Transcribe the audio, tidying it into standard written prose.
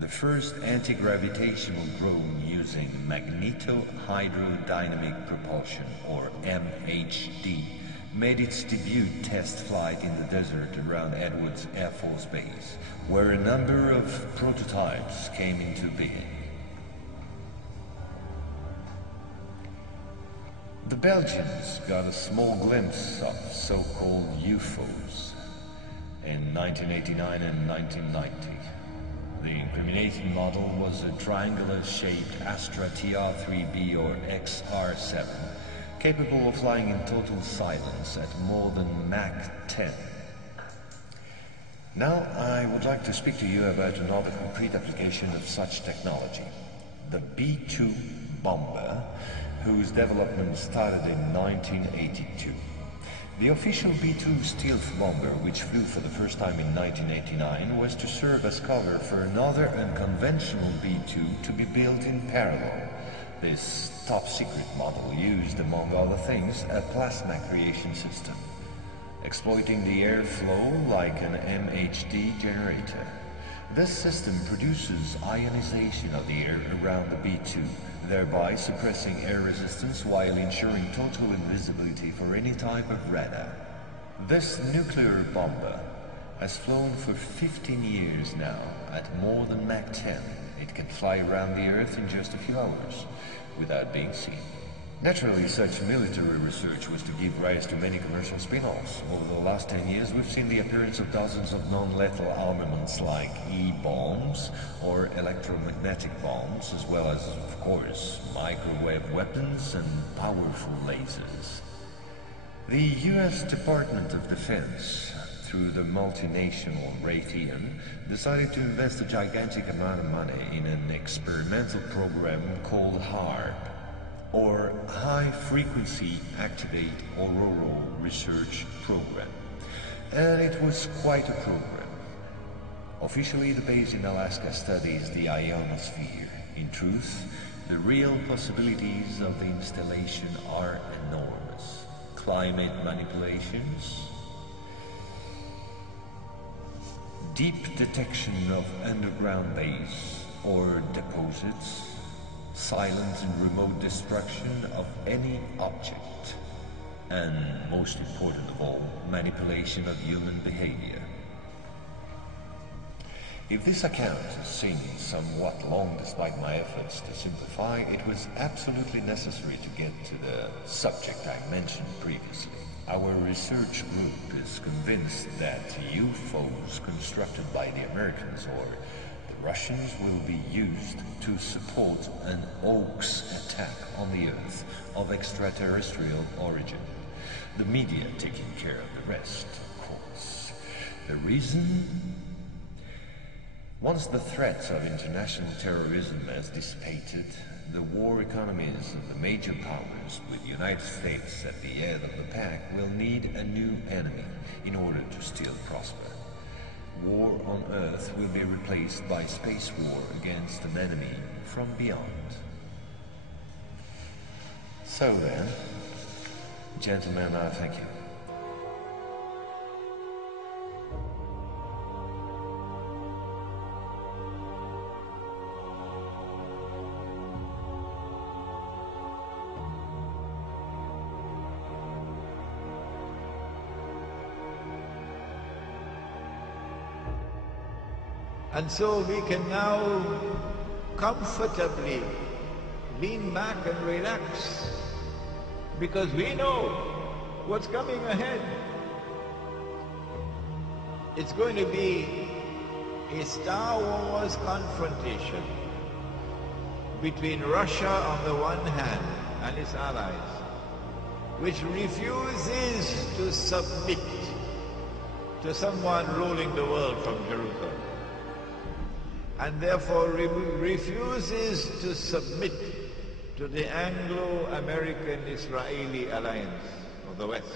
The first anti-gravitational drone using magneto-hydrodynamic propulsion, or MHD, made its debut test flight in the desert around Edwards Air Force Base, where a number of prototypes came into being. The Belgians got a small glimpse of so-called UFOs in 1989 and 1990. The incriminating model was a triangular-shaped Astra TR-3B or XR-7, capable of flying in total silence at more than Mach 10. Now I would like to speak to you about another concrete application of such technology, the B-2 bomber, whose development started in 1982. The official B-2 stealth bomber, which flew for the first time in 1989, was to serve as cover for another unconventional B-2 to be built in parallel. This top-secret model used, among other things, a plasma creation system, exploiting the airflow like an MHD generator. This system produces ionization of the air around the B-2, thereby suppressing air resistance while ensuring total invisibility for any type of radar. This nuclear bomber has flown for 15 years now at more than Mach 10. It can fly around the Earth in just a few hours without being seen. Naturally, such military research was to give rise to many commercial spin-offs. Over the last 10 years, we've seen the appearance of dozens of non-lethal armaments like E-bombs or electromagnetic bombs, as well as, of course, microwave weapons and powerful lasers. The US Department of Defense, through the multinational Raytheon, decided to invest a gigantic amount of money in an experimental program called HAARP, or High Frequency Activate Auroral Research Program. And it was quite a program. Officially, the base in Alaska studies the ionosphere. In truth, the real possibilities of the installation are enormous. Climate manipulations, deep detection of underground base or deposits, silent and remote destruction of any object, and most important of all, manipulation of human behavior. If this account seems somewhat long despite my efforts to simplify, it was absolutely necessary to get to the subject I mentioned previously. Our research group is convinced that UFOs constructed by the Americans or Russians will be used to support an hoax attack on the Earth of extraterrestrial origin. The media taking care of the rest, of course. The reason? Once the threats of international terrorism has dissipated, the war economies of the major powers, with the United States at the head of the pack, will need a new enemy in order to still prosper. War on Earth will be replaced by space war against an enemy from beyond. So then, gentlemen, I thank you. And so we can now comfortably lean back and relax, because we know what's coming ahead. It's going to be a Star Wars confrontation between Russia on the one hand and its allies, which refuses to submit to someone ruling the world from Jerusalem, and therefore refuses to submit to the Anglo-American-Israeli alliance of the West.